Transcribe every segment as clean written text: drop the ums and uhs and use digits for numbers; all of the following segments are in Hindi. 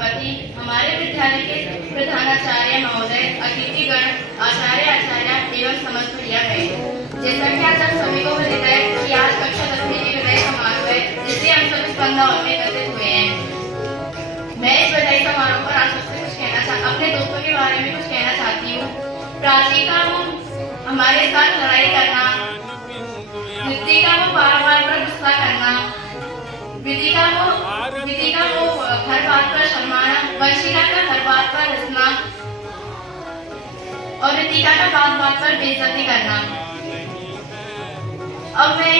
सभापति, हमारे विद्यालय के प्रधानाचार्य महोदय, अतिथिगण, आचार्य एवं समस्त प्रियगण, जैसा कि आज आप सभी को विदित है कि आज कक्षा 10वीं की विदाई समारोह है, जिससे हम सब इस बंदावन में एकत्रित हुए हैं। मैं इस विदाई समारोह पर आप सबसे अपने दोस्तों के बारे में कुछ कहना चाहती हूँ। प्राची का वो हमारे साथ लड़ाई करना, नित्य का वो बार-बार पर गुस्सा करना, विधि का वो हर बात पर शर्माना, वंशिका का हर बात पर हंसना और रितिका का बात पर बेइज्जती करना। अब मैं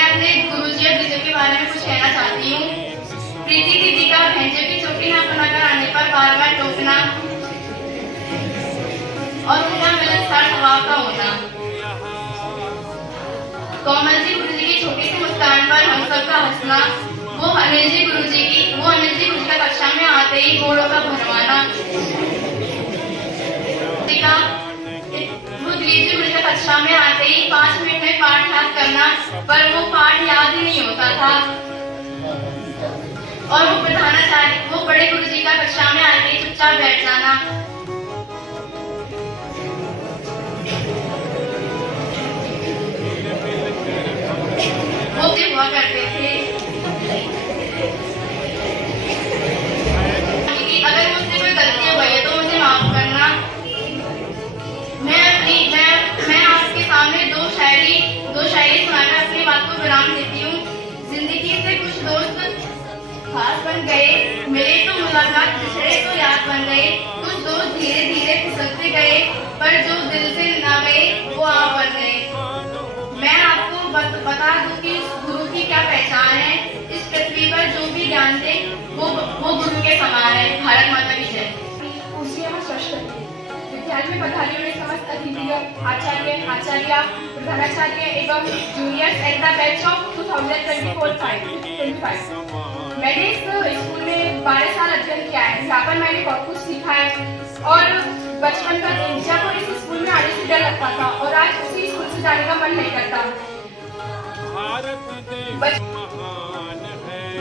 अपने गुरुजी और दीदी के बारे में कुछ कहना चाहती हूँ। प्रीति दीदी का भैंजे की चोटी न बनाकर आने पर बार-बार टोकना और उनका मिलनसार स्वभाव का होना। कोमल जी गुरुजी की छोटी सी मुस्कान पर हम सबका हंसना, वो अनिल जी गुरुजी का कक्षा में आते ही घोड़ों का भरवाना, वो दिलीप जी गुरुजी का कक्षा में आते ही 5 मिनट में पाठ याद करना, पर वो पाठ याद ही नहीं होता था। और वो प्रधानाचार्य, वो बड़े गुरुजी का कक्षा में आते ही चुपचाप बैठ जाना। वो हुआ करते थे कि अगर मुझसे कोई गलती हो गई है तो मुझे माफ करना। मैं आपके सामने दो शायरी सुनाकर अपनी बात को विराम देती हूँ। जिंदगी से कुछ दोस्त खास बन गए, मिले तो मुलाकात, बिछड़े तो याद बन गए। कुछ दोस्त धीरे धीरे फिसलते गए, पर जो दिल से ना गए वो आप बन गए। मैं आपको बता दूं कि गुरु की क्या पहचान है। इस पृथ्वी पर जो भी ज्ञान दे वो गुरु के समान है। भारत माता की जय। विद्यालय में पधारे हुए समस्त अतिथिगण, आचार्य, प्रधानाचार्य एवं juniors at the batch of 2024-25। मैंने इस स्कूल में 12 साल अध्ययन किया है। यहाँ पर मैंने बहुत कुछ सीखा है और बचपन का दिन जब इस स्कूल में आने से डर लगता था और आज उसी स्कूल से जाने का मन नहीं करता।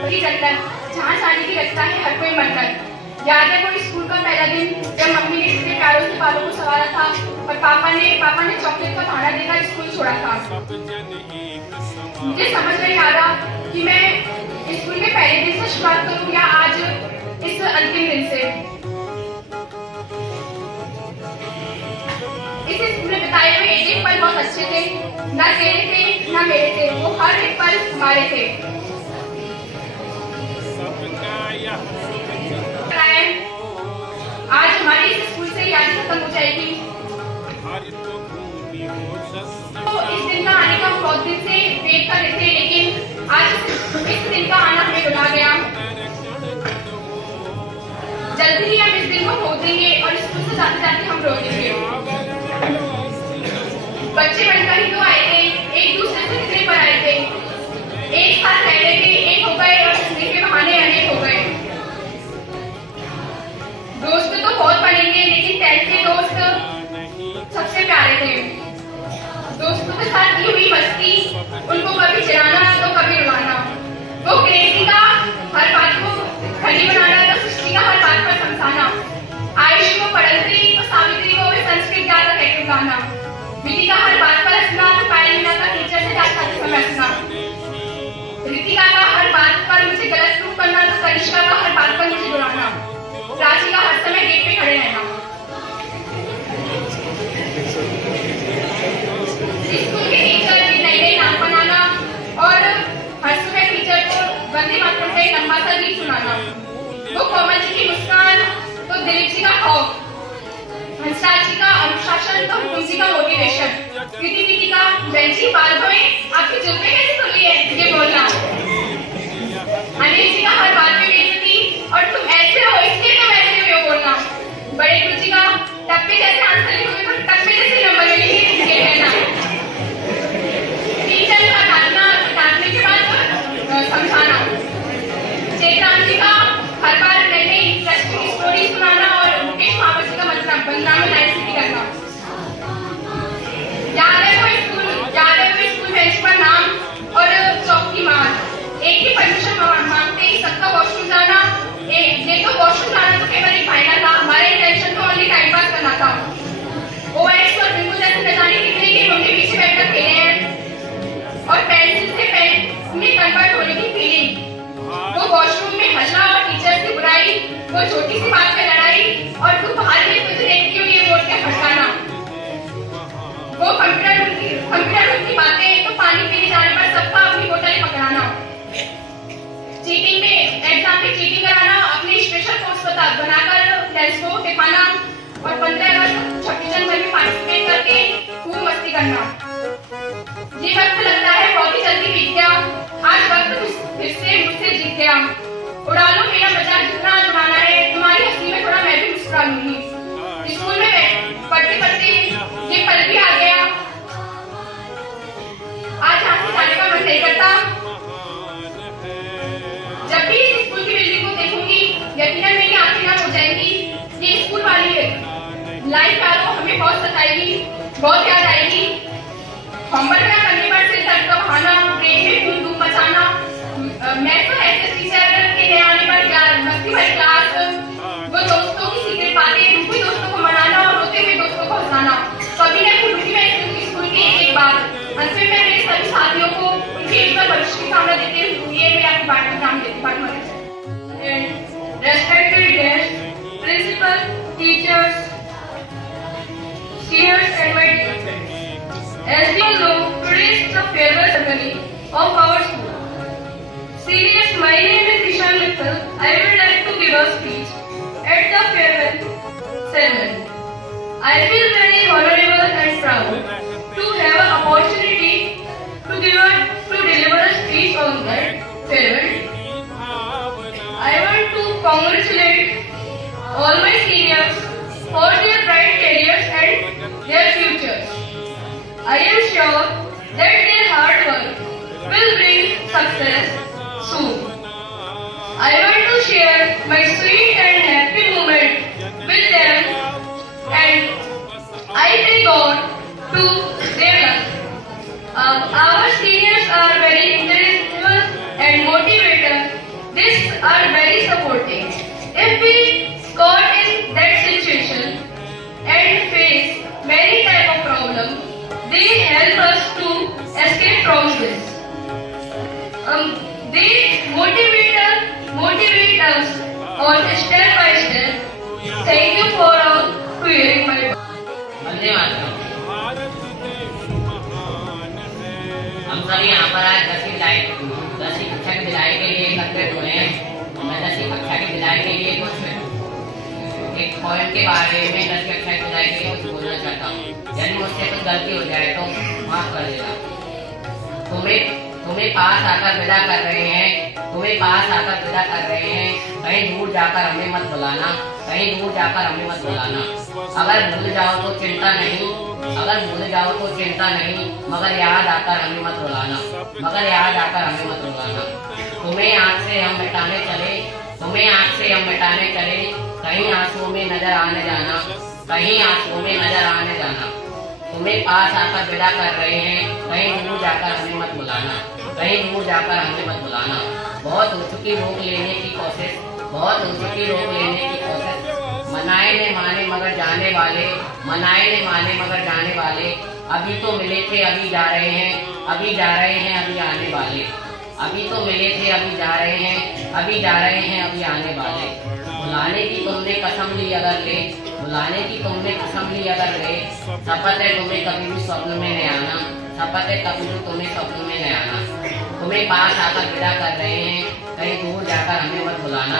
वही रटन, जहाँ जाने की लगता है हर कोई मन्नत। याद है वो स्कूल का पहला दिन जब मम्मी ने इतने प्यारों से बालों को संवारा था और पापा ने चॉकलेट का बहाना देकर स्कूल छोड़ा था। मुझे समझ नहीं आ रहा कि मैं स्कूल के पहले दिन से शुरुआत करूं या आज इस अंतिम दिन से। इस स्कूल में बिताए हुए एक पल बहुत अच्छे थे। न तेरे थे न मेरे थे, वो हर एक पल हमारे थे। आज हमारी इस स्कूल से यादें खत्म हो जाएगी। तो इस दिन का आने का हम बहुत दिन से वेट कर रहे थे, लेकिन आज इस दिन का आना हमें रुला गया। जल्दी ही हम इस दिन को खो देंगे और स्कूल से जाते जाते हम रो देंगे। बच्चे बनकर ही तो आए थे, एक दूसरे से कितने पर आए थे, एक साथ रह रहे थे, एक हो गए और हंसने के बहाने अनेक हो गए। दोस्त तो बहुत बनेंगे, लेकिन 10th के दोस्त सबसे प्यारे थे। दोस्तों के साथ की हुई मस्ती, उनको कभी चिढ़ाना तो कभी रुलाना, वो क्रेजी का हर बात को खड़ी बनाना तो सृष्टि का हर बात पर समझाना, आयुष को पढ़ती तो सावित्री को भी संस्कृत ज्यादा कहकर गाना, विधि का हर बात पर हंसना तो पायल मीना का टीचर से डांट खाते समय हंसना, रितिका का हर बात पर मुझे गलत प्रूफ करना तो कनिष्का का हर बात पर मुझे बुलाना, प्राची का हर समय गेट पे खड़े रहना। स्कूल के टीचर भी नए नाम बनाना और हर सुबह टीचर को वंदे मातरम का लंबा सा गीत सुनाना, वो कोमल जी की मुस्कान तो दिलीप जी का खौफ, हंसराज जी का अनुशासन तो हुकुम जी का मोटिवेशन, प्रीति दीदी का बेंची बाल धोए आपकी जुल्फे कैसे खुली है ये बोलना, अनिल जी का हर बात में बेइज्जती और तुम ऐसे हो इसलिए तुम ऐसे हो बोलना, बड़े गुरुजी का टप्पे जैसे आंसर लिखोगे तो टप्पे जैसे नंबर मिलेंगे ये कहना, टीचर का डांटने के बाद समझाना, चेतराम जी का हर बार नई इंटरेस्टिंग स्टोरी सुनाना और मुकेश महावर जी का मतलब बंदा में लाइन सीधी करना। याद है वो स्कूल बेंच पर नाम और चौक की मार, एक ही परमिशन मांगते ही सबका छोटी सी बात पे लड़ाई और तू बाहर में कुछ देखती हुई ये बोल के हंसाना। वो कंप्यूटर रूम की बातें तो पानी पीने जाने पर सबका अपनी बोतल पकड़ाना, चीटिंग में एग्जाम में चीटिंग कराना, अपने स्पेशल कोर्स बनाकर टेस्ट को टिपाना और 15 अगस्त 26 जनवरी में पार्टिसिपेट करके खूब मस्ती करना। ये वक्त लगता है बहुत ही जल्दी बीत गया, आज वक्त फिर से मुझसे जीत गया। उड़ा लो मेरा मजाक जितना उड़ाना है, तुम्हारी हंसी में थोड़ा मैं भी मुस्कुरा लूंगी। स्कूल में पढ़ते पढ़ते ये पल भी आ गया, आज यहाँ से जाने का मन नहीं करता। जब भी इस स्कूल की बिल्डिंग को देखूंगी यकीनन मेरी आंखें नम हो जाएंगी। ये स्कूल वाली लाइफ यारों हमें बहुत सताएगी, बहुत याद आएगी। होमवर्क ना करने पर सिर दर्द का बहाना, ब्रेक में धूम मचाना, मैं तो ऐसे टीचर के नए आने पर मस्ती भरी क्लास, वो दोस्तों की सीक्रेट बातें, रूपी दोस्तों को मनाना और रोते हुए दोस्तों को हंसाना। कभी नहीं भूलूंगी मैं स्कूल की एक बात। अंत में मैं मेरे सभी साथियों को उनके ऊपर भविष्य की कामना देते हुए मैं आपको नाम देती हूँ। Respected guests, principal, teachers, seniors and my dear friends. As you all know, today is the farewell ceremony of our school. Seniors, my name is Ishan Mittal. I would like to give a speech at the farewell ceremony. I feel very honorable and proud to have an opportunity to deliver a speech on that farewell. I want to congratulate all my seniors for their bright careers and their futures. I am sure that their hard work will bring success soon. I want to share my sweet and happy moment with them and I thank God to their luck. Our seniors are very intellectual and motivator. These are very supportive. If we got in that situation and face many type of problems, they help us to escape from this. They motivate us on step by step. Thank you for all hearing my words. हम सब यहाँ पर आज 10वीं कक्षा की विदाई के लिए एकत्रित हुए हैं। मैं 10वीं कक्षा की विदाई के लिए कुछ एक पॉइंट के बारे में 10वीं कक्षा की विदाई के लिए कुछ बोलना चाहता हूँ। यदि मुझसे कुछ गलती हो जाए तो माफ कर देना। तुम्हें पास आकर विदा कर रहे हैं, कहीं दूर जाकर हमें मत बुलाना, अगर भूल जाओ तो चिंता नहीं, मगर याद आकर हमें मत रुलाना। तुम्हें आँख से हम मिटाने चले, कहीं आंसुओं में नजर आने जाना, तुम्हें पास आकर विदा कर रहे हैं, कहीं दूर जाकर हमें मत बुलाना। बहुत हो चुकी रोक लेने की कोशिश, मनाए ने माने मगर जाने वाले, अभी तो मिले थे अभी जा रहे हैं, अभी आने वाले, बुलाने की तुमने कसम ली अगर ले, शपथ है तुम्हें कभी भी स्वप्न में नहीं आना, तुम्हें पास आकर विदा कर रहे हैं, कहीं दूर जाकर हमें मत बुलाना।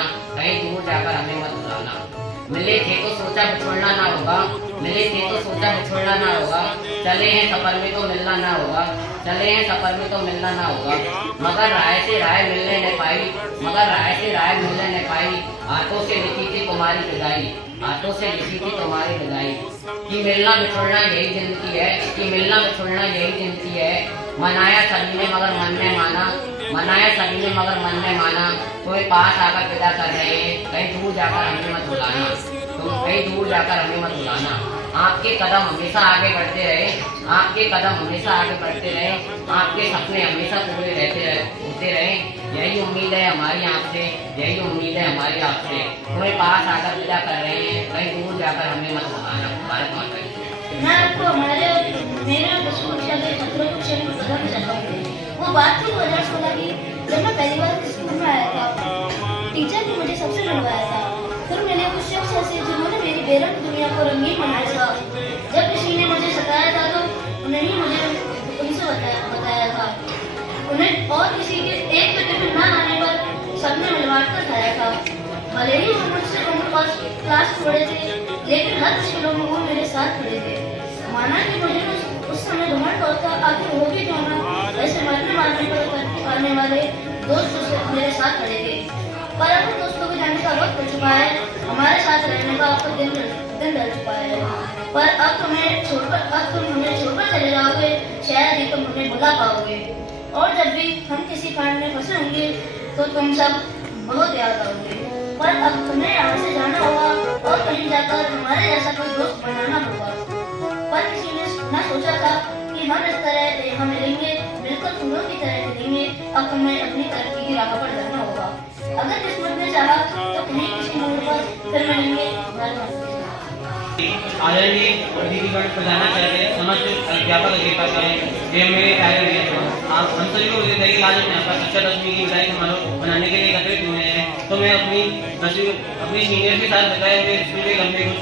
मिले थे तो सोचा बिछोड़ना ना होगा, चले हैं सफर में तो मिलना ना होगा, मगर राय से राय मिलने न पाई, हाथों से लिखी थी तुम्हारी विदाई, कि मिलना बिछोड़ना यही जिंदगी है, मनाया सभी ने मगर मन में माना, तुम्हें पास आकर विदा कर रहे हैं, कहीं दूर जाकर हमें मत बुलाना। आपके कदम हमेशा आगे बढ़ते रहे, आपके सपने हमेशा पूरे होते रहे, यही उम्मीद है हमारी आपसे, तुम्हें पास आकर विदा कर रहे हैं, कहीं दूर जाकर हमें मत बुलाना। भारत माता की। मैं आपको मेरे स्कूल के छात्रों को बताना चाहता हूँ। वो बात थी 2016 की, जब मैं पहली बार स्कूल में आया था। टीचर ने मुझे सबसे मिलवाया था, फिर मैंने बेरंग दुनिया को रंगीन बनाया था। जब किसी ने मुझे सताया था तो उन्हें ही मुझे उनसे बताया था। उन्हें और किसी के एक तो टिफिन ना आने पर सबने मिलवाट कर खाया था। भले ही वो मुझसे उम्र और क्लास में बड़े थे, लेकिन हर मुश्किलों में वो मेरे साथ खड़े थे। माना कि मुझे उस समय घमंड होता, आखिर हो भी क्यों ना, ऐसे मरने मारने पर करने वाले दोस्त मेरे साथ खड़े थे। पर अब दोस्तों को जाने का वक्त हो चुका है, हमारे साथ रहने का आपका दिन ढल चुका है। पर अब तुम हमें छोड़कर चले जाओगे, शायद ही तुम हमें भुला पाओगे। और जब भी हम किसी कांड में फंसे होंगे तो तुम सब बहुत याद आओगे। पर अब तुम्हें यहाँ से जाना होगा और कहीं जाकर हमारे जैसा कोई दोस्त बनाना होगा। पर किसी ने न सोचा था कि हम इस तरह यहाँ मिलेंगे, बिल्कुल फूलों की तरह मिलेंगे। अब तुम्हें अपनी तरक्की की राह पर जाना होगा। अगर किस्मत ने चाहा तो कहीं किसी मोड़ पर फिर मिलेंगे। आदरणीय अतिथिगण प्रधानाचार्य समस्त अध्यापक अध्यापिकाएं एवं मेरे प्यारे विद्यार्थियों, आप हम सभी को विदित है कि आज हम यहाँ पर कक्षा 10वीं की विदाई समारोह मनाने के लिए एकत्रित हुए हैं। तो मैं अपनी सीनियर के साथ बताए हुए स्कूल के लंबे कुछ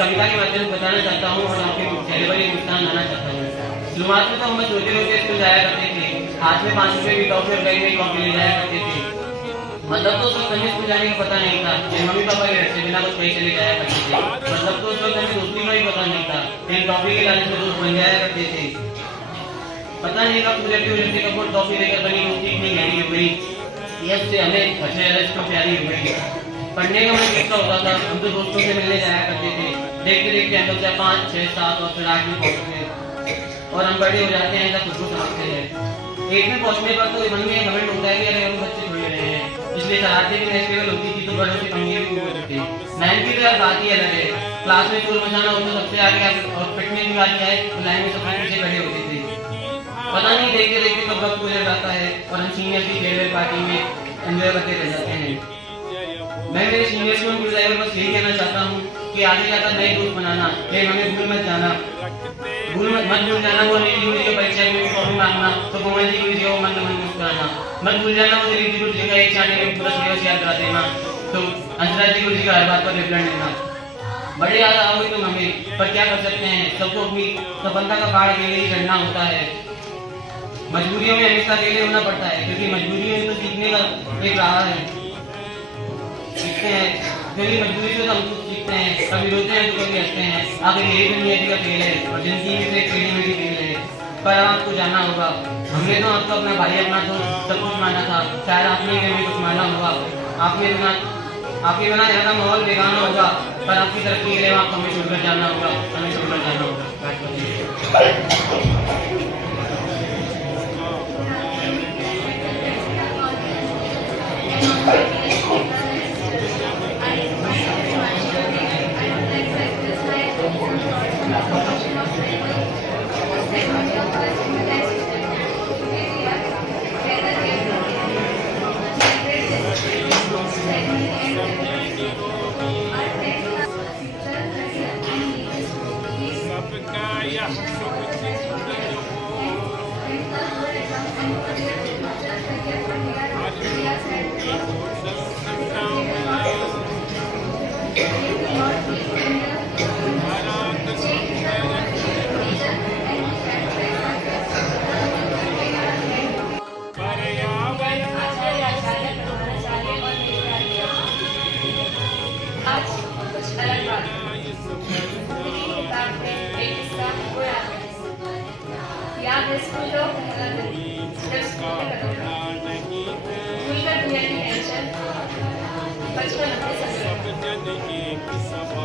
कविता के माध्यम से बताना चाहता हूँ और आपके चेहरे पर एक मुस्कान लाना चाहता हूँ। शुरुआत में तो हम बस रोते रोते स्कूल जाया करते थे, हाथ में 5 रुपए की टॉफी और बैग में कॉपी ले जाया करते थे। मतलब तो उस वक्त हमें स्कूल जाने का पता नहीं था, मम्मी पापा के घर से बिना कुछ कहीं चले जाया करते थे। मतलब तो उस वक्त हमें दोस्ती का भी पता नहीं था, लेकिन टॉफी के लालच में दोस्त बन जाया करते थे। पता नहीं कब गुजरते कब वो टॉफी लेकर बनी दोस्ती इतनी गहरी हो गई, यह से हमें सबसे ज्यादा इसको प्यारी हो गई। पढ़ने का मन कितना होता था, हम तो दोस्तों से मिलने जाया करते थे। देखते देखते हम लोग 5, 6, 7 और फिर 8 में पहुंचते और हम बड़े हो जाते हैं, जब खुद को समझते हैं। 1 में पहुंचने पर तो मन में घमंड होता है कि अरे हम बच्चे थोड़े रहे हैं, इसलिए शरारतें भी नेक्स्ट लेवल होती थी तो बड़ों से पंगे भी होते थे। 9 की तो यार बात ही अलग है, क्लास में शोर मचाना हो तो सबसे आगे और पिटने की बात है तो लाइन में सबसे पीछे खड़े होते थे। पता नहीं देखते देखते कब वक्त गुजर जाता है और हम सीनियर की फेयरवेल पार्टी में एंजॉय करते रह जाते हैं। मैं मेरे सीनियर्स को बस यही कहना चाहता हूँ कि आगे जाकर नए दोस्त बनाना, लेकिन हमें भूल मत जाना वो नीति गुरु जी की परीक्षा में कॉपी मांगना तो कोमल जी गुरु जी को मन मुस्कुराना मत भूल जाना, वो दिलीप जी गुरु जी का एक चांटे में पूरा सिलेबस याद करा देना, तो अंतराज जी गुरु जी का हर बात पर रिप्लाई देना। बड़े याद आओगे तुम हमें, पर क्या कर सकते हैं, सबको अपनी सफलता का पहाड़ अकेले ही चढ़ना होता है। मजबूरियों में हमेशा अकेले होना पड़ता है, क्योंकि मजबूरियों में तो सीखने का एक राह है। सीखते हैं क्योंकि मजबूरी से हम कुछ सीखते हैं, कभी रोते हैं तो कभी हंसते हैं। आखिर यही तो नियति का खेल है और जिंदगी में एक टेढ़ी मेढ़ी खेल है। पर आपको जानना होगा, हमने तो आपको अपना भाई अपना दोस्त सब कुछ माना था, शायद आपने भी कुछ माना होगा। आपके बिना यहाँ का माहौल बेगाना होगा, पर आपकी तरक्की के लिए आपको हमें छोड़कर जाना होगा, हमें छोड़कर जाना होगा।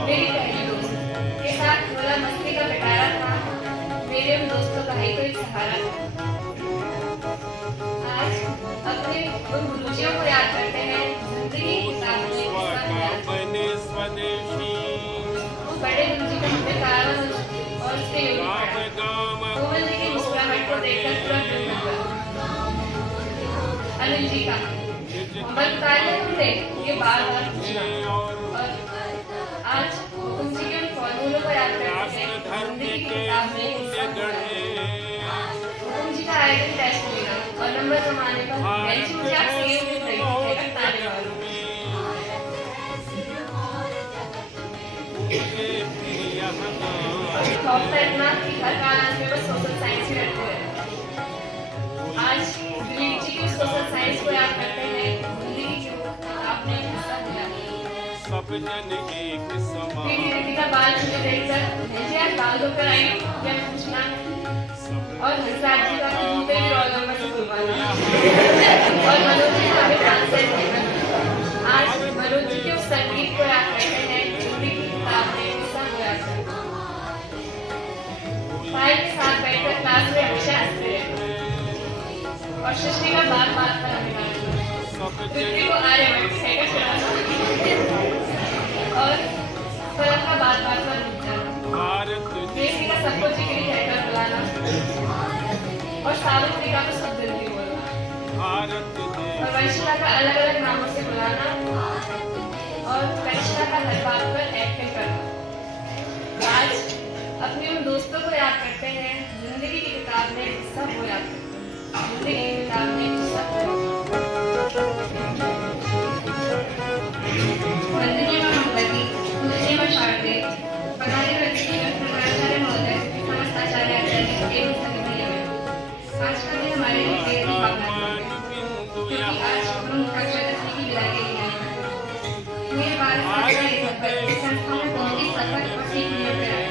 मेरी पहली दोस्त के साथ थोड़ा मस्ती का पिटारा था, मेरे उन दोस्तों का ही कोई सहारा था। आज अपने उन गुरुजियों को याद करते हैं, जिंदगी किताब में वो बड़े गुरुजी का हमें कारण और उसके योगी पड़ा। कोमल जी की मुस्कुराहट को देखकर पूरा दिल भर गया। अनिल जी का बताया तुमने ये बार बार पूछना, और आज उनसे के उन फॉर्मूलों को याद करते हैं, जिंदगी की किताब में उनसे का आइडल टेस्ट लेना और नंबर जमाने पर बेंच में आप सेव में रही थे ताने वालों। खौफ था इतना कि हर क्लास में बस सोशल साइंस ही रखते हैं। आज दिलीप जी की सोशल साइंस को याद करते हैं। जिंदगी की आपने हिस्सा दिया। फिर दीपिका बाल मुझे देखकर मुझे आज बाल धोकर आई या पूछना और हंसराज जी का जूते भी रोल नंबर से खुलवाना और मनोज जी का भी ट्रांसलेट करना। आज मनोज जी के उस संगीत को याद करते हैं। जिंदगी की किताब में हिस्सा दिया। भाई के साथ बैठकर क्लास में हमेशा हंसते रहे और सृष्टि का बात बात पर अभिमान पृथ्वी को आर्यभट्ट कहकर चलाना और फलक का बात बात पर रुक जाना। देसी का सबको जिगरी कहकर बुलाना और सावित्री का तो सब जल्दी बोलना और वंशिका का अलग अलग नामों से बुलाना और वंशिका का हर बात पर एक्टिंग करना। आज अपने उन दोस्तों को याद करते हैं। जिंदगी की किताब में सब वो याद करते हैं। जिंदगी की किताब में सब वंदनीय मंगलती, पूजनीय शारदे, पधारे प्रधानाचार्य महोदय, समस्त आचार्य आचार्य एवं सभी भैया। आज का दिन हमारे लिए बेहद ही भावनात्मक है क्योंकि आज हम कक्षा 10वीं की विदाई के लिए आए हैं। मेरे बारे में संस्था में बहुत ही सफल और सीखने पर आया।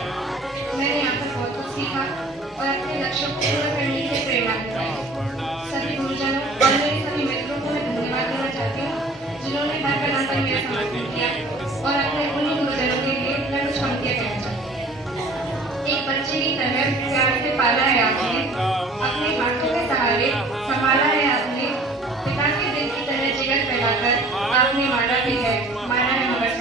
मैंने यहाँ पर बहुत कुछ सीखा और अपने लक्ष्यों को पूरा करने की प्रेरणा मिली। सभी गुरुजनों और मेरे सभी मित्रों को मैं धन्यवाद देना चाहती हूँ जिन्होंने हर प्रकार से मेरा समर्थन किया और अपने उन्हीं गुरुजनों के लिए मैं कुछ पंक्तियाँ कहना चाहती हूँ। एक बच्चे की तरह प्यार से पाला है आपने, अपने हाथों के सहारे संभाला है आपने, पिता के दिल की तरह जिगर फैलाकर आपने मारा भी है, मारा है मगर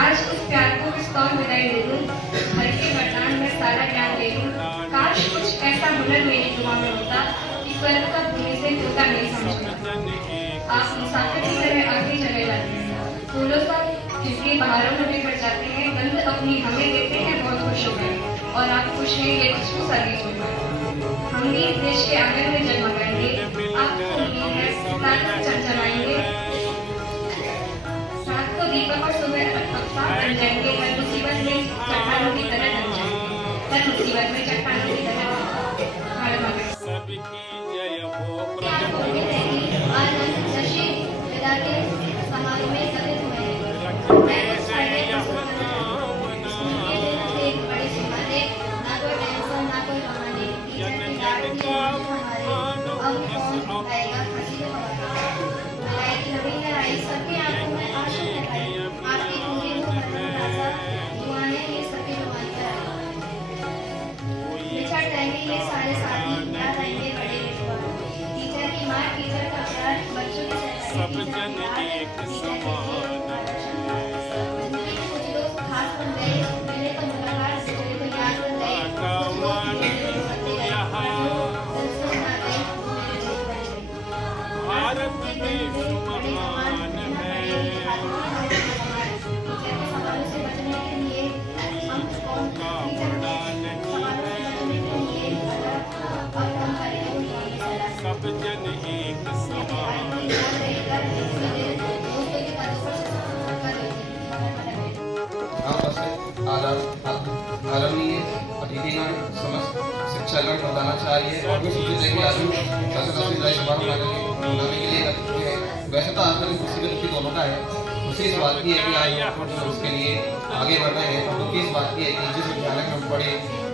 आज उस प्यार को किस्तौर विदाई दे दूं, घर के वरदान में सारा ज्ञान दे दूं। काश कुछ ऐसा हुनर मेरी दुआ में होता कि स्वर्ग का भूमि से होता नहीं समझता। आप मुसाफिर की तरह आगे चले जाते हैं, फूलों सा खिड़की बहारों में बिखर जाते हैं, गंध अपनी हमें देते हैं बहुत खुश होकर और आप खुश हैं ये खुशबू सारी होकर। हम भी इस देश के आंगन में जगमगाएंगे, आपको उम्मीद है सितारे चमचमाएंगे। रात को दीपक और सुबह अफ्ताब बन जाएंगे। हर मुसीबत में चट्टानों की तरह बन जाएंगे। हर मुसीबत में चट्टानों की तरह भारत माता आज हम दशी विदा के समारोह में एकत्रित हुए हैं। मैं कुछ शायरी प्रस्तुत कर रहा हूँ। स्कूल के दिन थे बड़े सुहाने, ना कोई टेंशन ना कोई बहाने, टीचर की डांट थी हमारे, अब कौन आएगा हंसी के हवाले। मलाई की नवी है आई, सबकी आंखों में आंसू है भाई, आपकी पूरी हो भरपूर आशा, दुआएं ये सभी जवान पर आई। बिछड़ जाएंगे ये सारे साथी, याद आएंगे बड़े विश्वास, टीचर की मार, टीचर का प्यार, बच्चों की सहकारी, टीचर की याद, टीचर की जिंदगी के कुछ दोस्त खास बन गए, मिले तो मुलाकात, चले तो याद बन गए, कुछ दोस्त मिले तो बनते गए, जो दिल से ना गए मेरे दोस्त बन गए। भारत में बड़े कमान है, टीचर के सवालों से बचने के लिए हम कौन, टीचर के सवालों से बचने के लिए अब हम करेंगे सब जन एक समान। आदरणीय अतिथिगण, समस्त शिक्षागण, प्रधानाचार्य और भी सूचित है कि आज समारोह मनाने के लिए एकत्रित हुए हैं। वैसे तो आज खुशी में दुखी दोनों का है। खुशी इस बात की है कि आज उसके लिए आगे बढ़ रहे हैं, और दुखी इस बात की है कि जिस विद्यालय में हम पढ़े,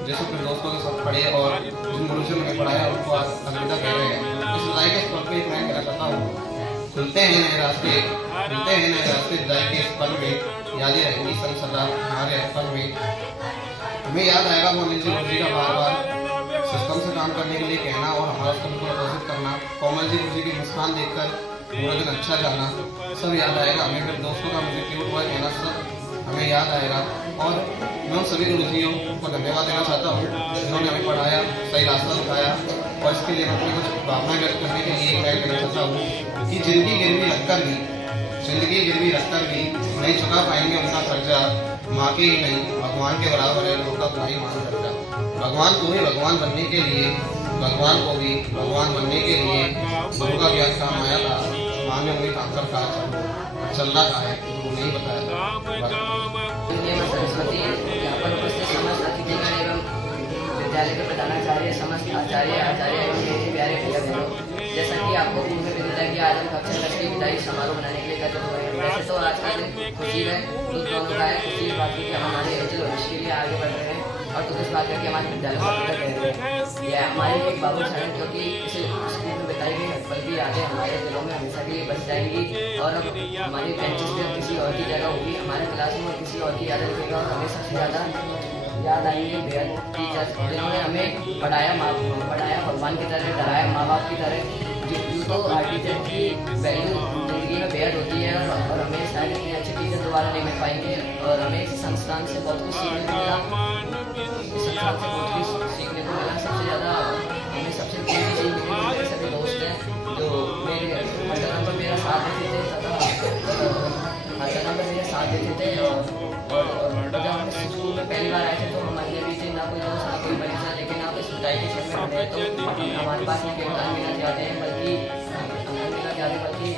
जिस अपने दोस्तों के साथ पढ़े और जिन गुरुजनों ने पढ़ाया उनको आज अलविदा कह रहे हैं। इस विदाई के स्तर पर मैं कहना चाहता हूँ, खुलते हैं नए रास्ते, विदाई के इस पल में यादें रहेंगी सन सदा हमारे पल में। हमें याद आएगा वो अनिल जी का बार बार सिस्टम से काम करने के लिए कहना और हमारा उसको प्रदर्शित करना, कोमल जी की मुस्कान देखकर पूरा दिन अच्छा जाना, सब याद आएगा हमें। फिर दोस्तों का मुझे क्यूट हुआ कहना सब हमें याद आएगा। और मैं उन सभी गुरुजियों को धन्यवाद देना चाहता हूँ जिन्होंने हमें पढ़ाया, सही रास्ता दिखाया, और इसके लिए मैं अपनी कुछ भावना व्यक्त करने के लिए मैं कहना चाहता हूँ कि जिंदगी गिरवी रखकर भी नहीं चुका पाएंगे उनका कर्जा, माँ के ही नहीं भगवान के बराबर है लोग का नहीं मान कर्जा। भगवान को भी भगवान बनने के लिए, भगवान को भी भगवान बनने के लिए गुरु का ज्ञान काम आया था। माँ ने उन्हें काम कर कहा चलना का है, गुरु नहीं बताया था। प्रधानाचार्य, समस्त आचार्य एवं मेरे प्यारे भैया बहनों, जैसा कि आपको पूर्व में विदित है कि आज हम कक्षा 10 की विदाई समारोह मनाने के लिए एकत्रित हुए हैं। वैसे तो आज का दिन खुशी है, दुख दोनों का है। खुशी इस बात की कि हम हमारे उज्ज्वल भविष्य के लिए आगे बढ़ रहे हैं, और दुख इस बात का कि हमारे विद्यालय को रह रहे हैं। यह हमारे लिए एक बाबू क्षण, क्योंकि इस स्कूल में बिताई गई पल की यादें हमारे दिलों में हमेशा के लिए बच जाएंगी, और अब हमारी बेंचेस पे किसी और की जगह होगी, हमारे क्लास में किसी और की याद रखेगा, और हमें सबसे ज़्यादा याद आएंगे बेहद टीचर्स, जिन्होंने हमें पढ़ाया भगवान की तरह, डराया माँ बाप की तरह। यूँ तो हर टीचर की वैल्यू जिंदगी में बेहद होती है, और हमें शायद इतने अच्छे टीचर दोबारा नहीं मिल पाएंगे, और हमें इस संस्थान से बहुत कुछ सीखने को मिला। इस संस्थान से बहुत कुछ सीखने को मिला। सबसे ज़्यादा हमें सबसे कीमती चीज़ मिली मेरे सभी दोस्त हैं, जो मेरे हर कदम पर मेरा साथ देते थे, तथा हर कदम पर मेरा साथ देते थे। और जब हम इस स्कूल में पहली बार आए थे तो हमारे भी थे ना कोई दोस्त, ना कोई परिचय, लेकिन आप इस विदाई के क्षेत्र में बने तो हमारे पास न केवल अलविदा जाते हैं, बल्कि अलविदा जाते बल्कि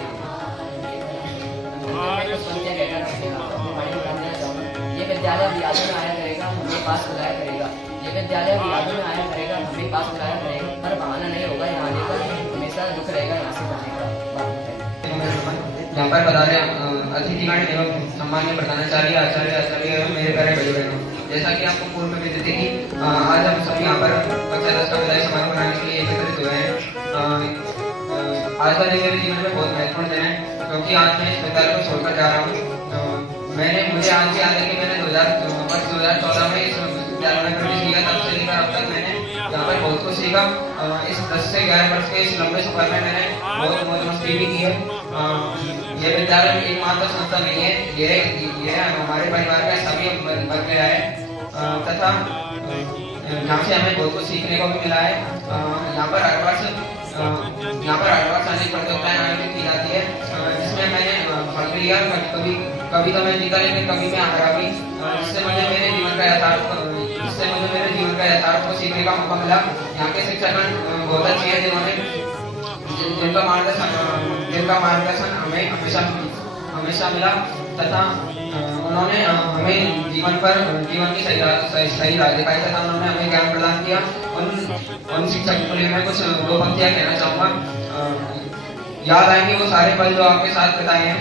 ये विद्यालय अब यादों में आया करेगा, हमें पास बुलाया करेगा। ये विद्यालय अब यादों में आया करेगा, हमें पास बुलाया करेगा, पर बहाना नहीं होगा यहाँ आने का, हमेशा दुख रहेगा यहाँ से जाने का। यहाँ पर पधारे अतिथिगण एवं सम्मानीय प्रधानाचार्य, आचार्य एवं मेरे प्यारे भाई बहनों, जैसा कि आपको पूर्व में विदित है कि आज हम सभी यहाँ पर कक्षा 10 का विदाई समारोह मनाने के लिए एकत्रित हुए हैं। आज का दिन मेरे जीवन में बहुत महत्वपूर्ण दिन है, क्योंकि आज मैं इस विद्यालय को छोड़कर जा रहा हूँ। मुझे आज भी याद है कि मैंने 2014 में इस विद्यालय में प्रवेश किया, तब से लेकर अब तक मैंने यहाँ पर बहुत कुछ सीखा। इस 10 से 11 वर्ष के इस लंबे सफर में मैंने बहुत मौज मस्ती भी की है। ये विद्यालय एकमात्र संस्था नहीं है, ये हमारे परिवार का सभी बन गया है, तथा यहाँ से हमें बहुत कुछ सीखने को भी मिला है। यहाँ पर हर वर्ष अनेक प्रतियोगिताएं आयोजित की जाती है, जिसमें मैंने भाग लिया। कभी तो मैं जीता, लेकिन कभी मैं हारा भी, जिससे मुझे मेरे जीवन का यथार्थ को सीखने का मौका मिला। यहाँ के शिक्षकगण बहुत अच्छे हैं, जिनका मार्गदर्शन हमें हमेशा मिला, तथा उन्होंने हमें जीवन की सही राह दिखाई, तथा उन्होंने हमें ज्ञान प्रदान किया। उन शिक्षकों के लिए मैं कुछ 2 पंक्तियां कहना चाहूँगा। याद आएंगे वो सारे पल जो आपके साथ बिताए हैं,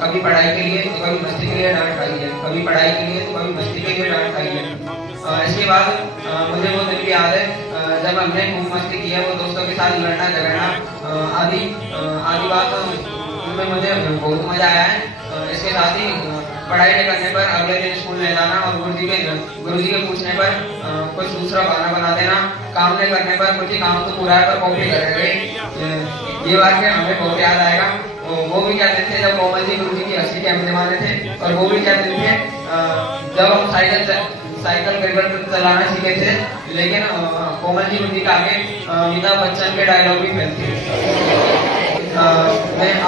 कभी पढ़ाई के लिए तो कभी मस्ती के लिए डांट खाई है, कभी पढ़ाई के लिए तो कभी मस्ती के लिए डांट खाई है। इसके बाद मुझे वो दिन भी याद है जब हमने खूब मस्ती की है, वो दोस्तों के साथ लड़ना झगड़ना आदि बात उनमें मुझे बहुत मजा आया है। इसके साथ ही पढ़ाई नहीं करने पर अगले दिन स्कूल नहीं जाना, और गुरुजी के पूछने पर कुछ दूसरा बहाना बना देना, काम नहीं करने पर कुछ ही काम तो पूरा है पर कॉपी करेंगे। ये वाक्य हमें बहुत याद आएगा। वो भी कहते थे जब कोमल जी गुरुजी की हंसी के हम जमाने थे, और वो भी कहते थे जब हम साइकिल चलाना सीखे थे, लेकिन कोमल जी गुरुजी के आगे अमिताभ बच्चन के डायलॉग भी फैलते थे।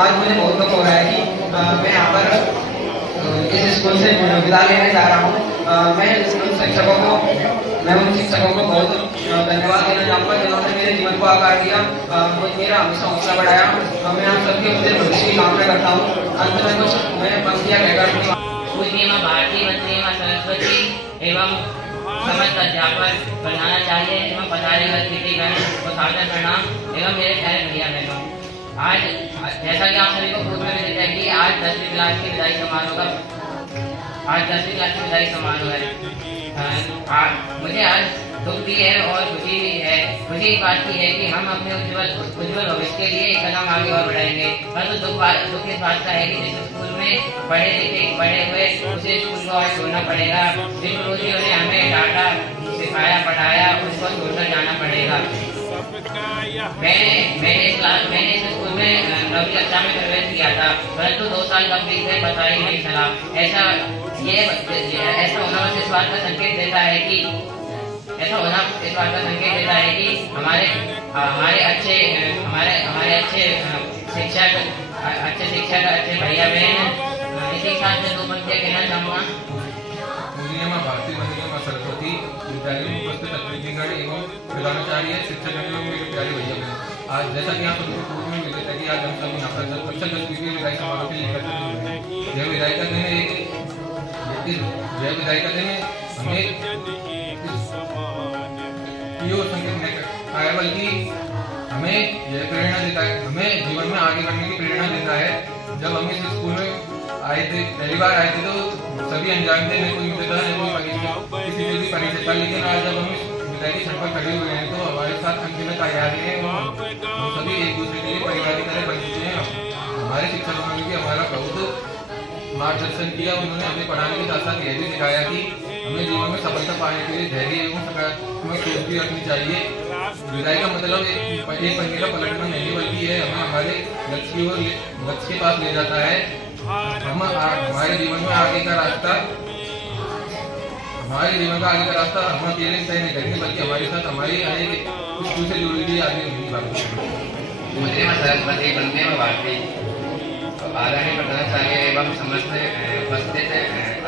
आज मुझे बहुत दुख हो रहा है कि मैं यहाँ पर इस स्कूल से विदा लेने जा रहा हूँ। मैं उन शिक्षकों को बहुत धन्यवाद देना चाहूँगा, जिन्होंने मेरे जीवन को आकार दिया, मेरा हमेशा हौसला बढ़ाया। मैं आप सबके मुझे भविष्य की कामना करता हूँ। अंत में कुछ मैं पंक्तियाँ कहकर पूज्य माँ भारती, वंदनीय माँ सरस्वती एवं समस्त अध्यापक, प्रधानाचार्य एवं पधारे अतिथिगण को सादर प्रणाम एवं मेरे प्यारे भैया बहनों। आज जैसा कि आप सभी को पूर्व में दिया कि आज 10वीं क्लास की विदाई समारोह है। मुझे आज दुख भी है और खुशी भी है। खुशी इस बात की है कि हम अपने उज्ज्वल भविष्य के लिए एक कदम आगे और बढ़ाएंगे, परंतु दुख इस बात का है कि जिस स्कूल में पढ़े हुए उसे स्कूल को आज छोड़ना पड़ेगा। जिन गुरुजियों ने हमें डांटा, सिखाया, पढ़ाया, उसको छोड़कर जाना पड़ेगा। मैंने इस स्कूल में 9वीं कक्षा में प्रवेश किया था, परंतु 2 साल कब बीत गए पता ही नहीं चला। ऐसा होना इस बात का संकेत देता है कि हमारे अच्छे शिक्षक, अच्छे भैया बहन। इसी साथ में 2 पंक्तियां कहना चाहूँगा। पूज्य माँ भारती, वंदनीय माँ सरस्वती, विद्यालय में उपस्थित अतिथिगण एवं प्रधानाचार्य, शिक्षकगण एवं मेरे प्यारे भैया बहन। आज जैसा कि आप सभी को पूर्व में मिले थे कि आज हम सब यहाँ पर कक्षा 10वीं की विदाई समारोह के लिए एकत्रित हुए हैं। यह विदाई का दिन हमें यो संकेत है, बल्कि हमें यह प्रेरणा देता है, हमें जीवन में आगे बढ़ने की प्रेरणा देता है। जब हम इस स्कूल में आए थे, पहली बार आए थे, तो सभी अनजान थे, नहीं कोई मिलता था, नहीं कोई किसी से भी परिचित था। लेकिन आज जब हम इस विद्यालय की छत पर खड़े हुए हैं तो हमारे साथ अनगिनत यादें हैं। हम सभी एक दूसरे के लिए परिवार की तरह बन चुके हैं। हमारे शिक्षकों ने भी हमारा बहुत मार्गदर्शन किया। उन्होंने हमें पढ़ाने के साथ साथ यह भी सिखाया कि हमें जीवन में सफलता पाने के लिए धैर्य एवं सकारात्मक सोच भी रखनी चाहिए। विदाई का मतलब एक पन्ने का पलटना नहीं, बल्कि यह हमें हमारे लक्ष्य के पास ले जाता है। हमारे जीवन में आगे का रास्ता हम अकेले तय नहीं करेंगे, बल्कि हमारे साथ हमारी अनेक स्कूल से जुड़ी हुई आदमी होगी। मुझे सरस्वती बनने में भारती आदरणीय प्रधानाचार्य एवं समस्त उपस्थित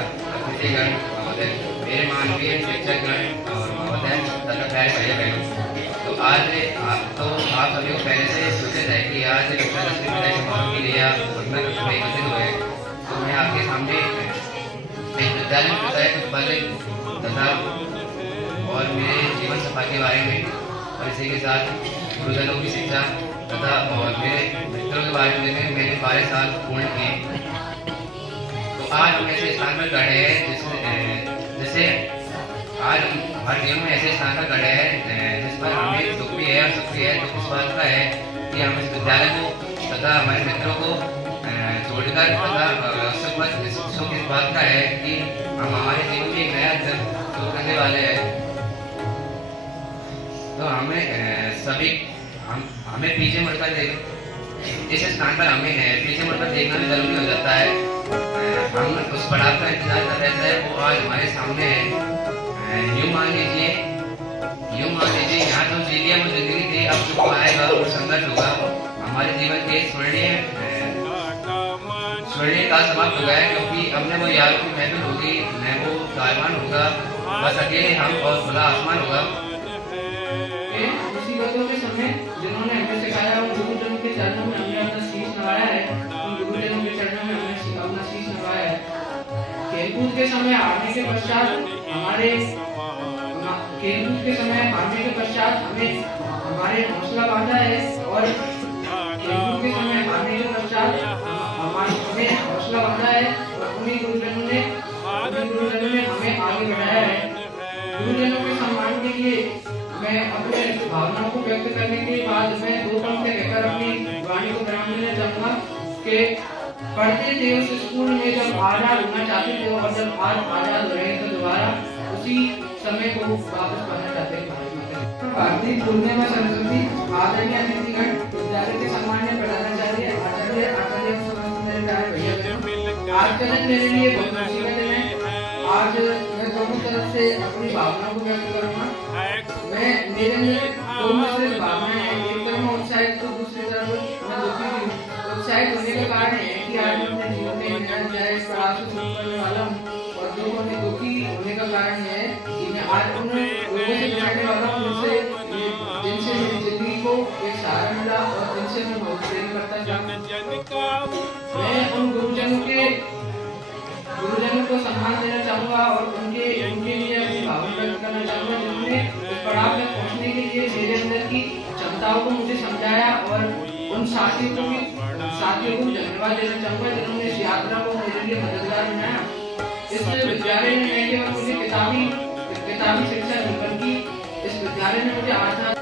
अतिथिगण महोदय, मेरे माननीय शिक्षकगण और महोदय तथा प्यारे भैया बहनों, तो आज आप सभी को पहले से सूचित है कि आज कक्षा 10वीं विदाई समारोह के लिए आप एकत्रित हुए। तो मैं आपके सामने एक विद्यालय में बताया कुछ पल तथा और मेरे जीवन सफर के बारे में और इसी के साथ गुरुजनों की शिक्षा तथा और मेरे मित्रों के बारे में मैंने 12 साल पूर्ण किए। तो आज हम ऐसे स्थान पर खड़े हैं जिससे आज हमारे जीवन में ऐसे स्थान पर खड़े हैं जिस पर हमें दुख भी है और सुख भी है। दुख इस बात का है कि हम इस विद्यालय को तथा हमारे मित्रों को छोड़कर तथा सुख इस बात का है कि हम हमारे जीवन में एक नया शुरू करने वाले हैं। तो हमें पीछे मुड़कर इस स्थान पर हमें पीछे मुड़कर देखना भी जरूरी हो जाता है। हम उस पड़ाव का इंतजार कर रहे थे, वो आज हमारे सामने है। यूं मान लीजिए यहाँ तो जी लिया वो जिंदगी थी, अब जो आएगा वो संघर्ष होगा। हमारे जीवन के स्वर्णिम काल समाप्त हो गया है, क्योंकि हमने वो याद की महफिल होगी, न वो तालिबान होगा, बस अकेले हम और खुला आसमान होगा। मुसीबतों के समय जिन्होंने हमें सिखाया, उन गुरुजनों के चरणों में हमने अपना शीश नवाया है। उन गुरुजनों के चरणों में हमने अपना शीश नवाया है। खेलकूद के समय हारने के पश्चात हमें हमारे हौसला बांधा है, और खेलकूद के समय हारने के पश्चात हमें हौसला बांधा है, और उन्हीं गुरुजनों ने हमें आगे बढ़ाया है। गुरुजनों के सम्मान के लिए मैं अपने भावनाओं को व्यक्त करने के बाद मैं 2 पंक्तियां कहकर अपनी वाणी को विराम देना चाहूंगा कि पढ़ते थे उस स्कूल में जब आजाद होना चाहते थे, और जब आज आजाद हो रहे हैं तो दोबारा उसी समय को वापस पाना चाहते हैं। भारतीय पूर्णिमा सरस्वती, आदरणीय अतिथिगण, विद्यालय के सम्मान्य प्रधानाचार्य आचार्य भैया, आज का दिन मेरे लिए बहुत खुशी का दिन है। आज मैं दोनों तरफ से अपनी भावनाओं को व्यक्त करूंगा। मेरे अंदर 2 मिश्रित भावनाएं हैं, एक तरफ मैं उत्साहित तो दूसरी तरफ मैं दुखी भी हूँ। उत्साहित होने का कारण है कि आज मैं अपने जीवन में नया पड़ाव से शुरू करने वाला हूँ, और दुखी होने का कारण है कि मैं आज उन लोगों से जुड़ने वाला हूँ जिनसे मेरी जिंदगी को एक सहारा मिला और जिनसे मैं बहुत प्रेम करता था। मैं उन गुरुजनों को सम्मान देना चाहूँगा और उनके लिए अपनी भावना व्यक्त करना चाहूँगा, जिन्होंने इस पड़ाव में पहुँचने के लिए मेरे अंदर की क्षमताओं को मुझे समझाया, और उन साथियों को धन्यवाद देना चाहूँगा जिन्होंने इस यात्रा को मेरे लिए मददगार बनाया। इस विद्यालय ने न केवल मुझे किताबी शिक्षा दी, बल्कि इस विद्यालय ने मुझे आधार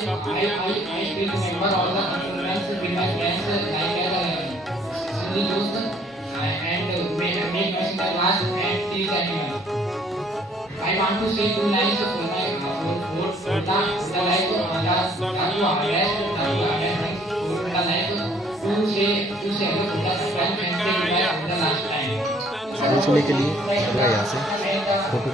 I still remember all the conferences with my friends like Sunil Dost and make us in the class and teach anyone. I want to say 2 lines for the life to say hello to the friend and say goodbye for the last time. के लिए यहाँ से फोटो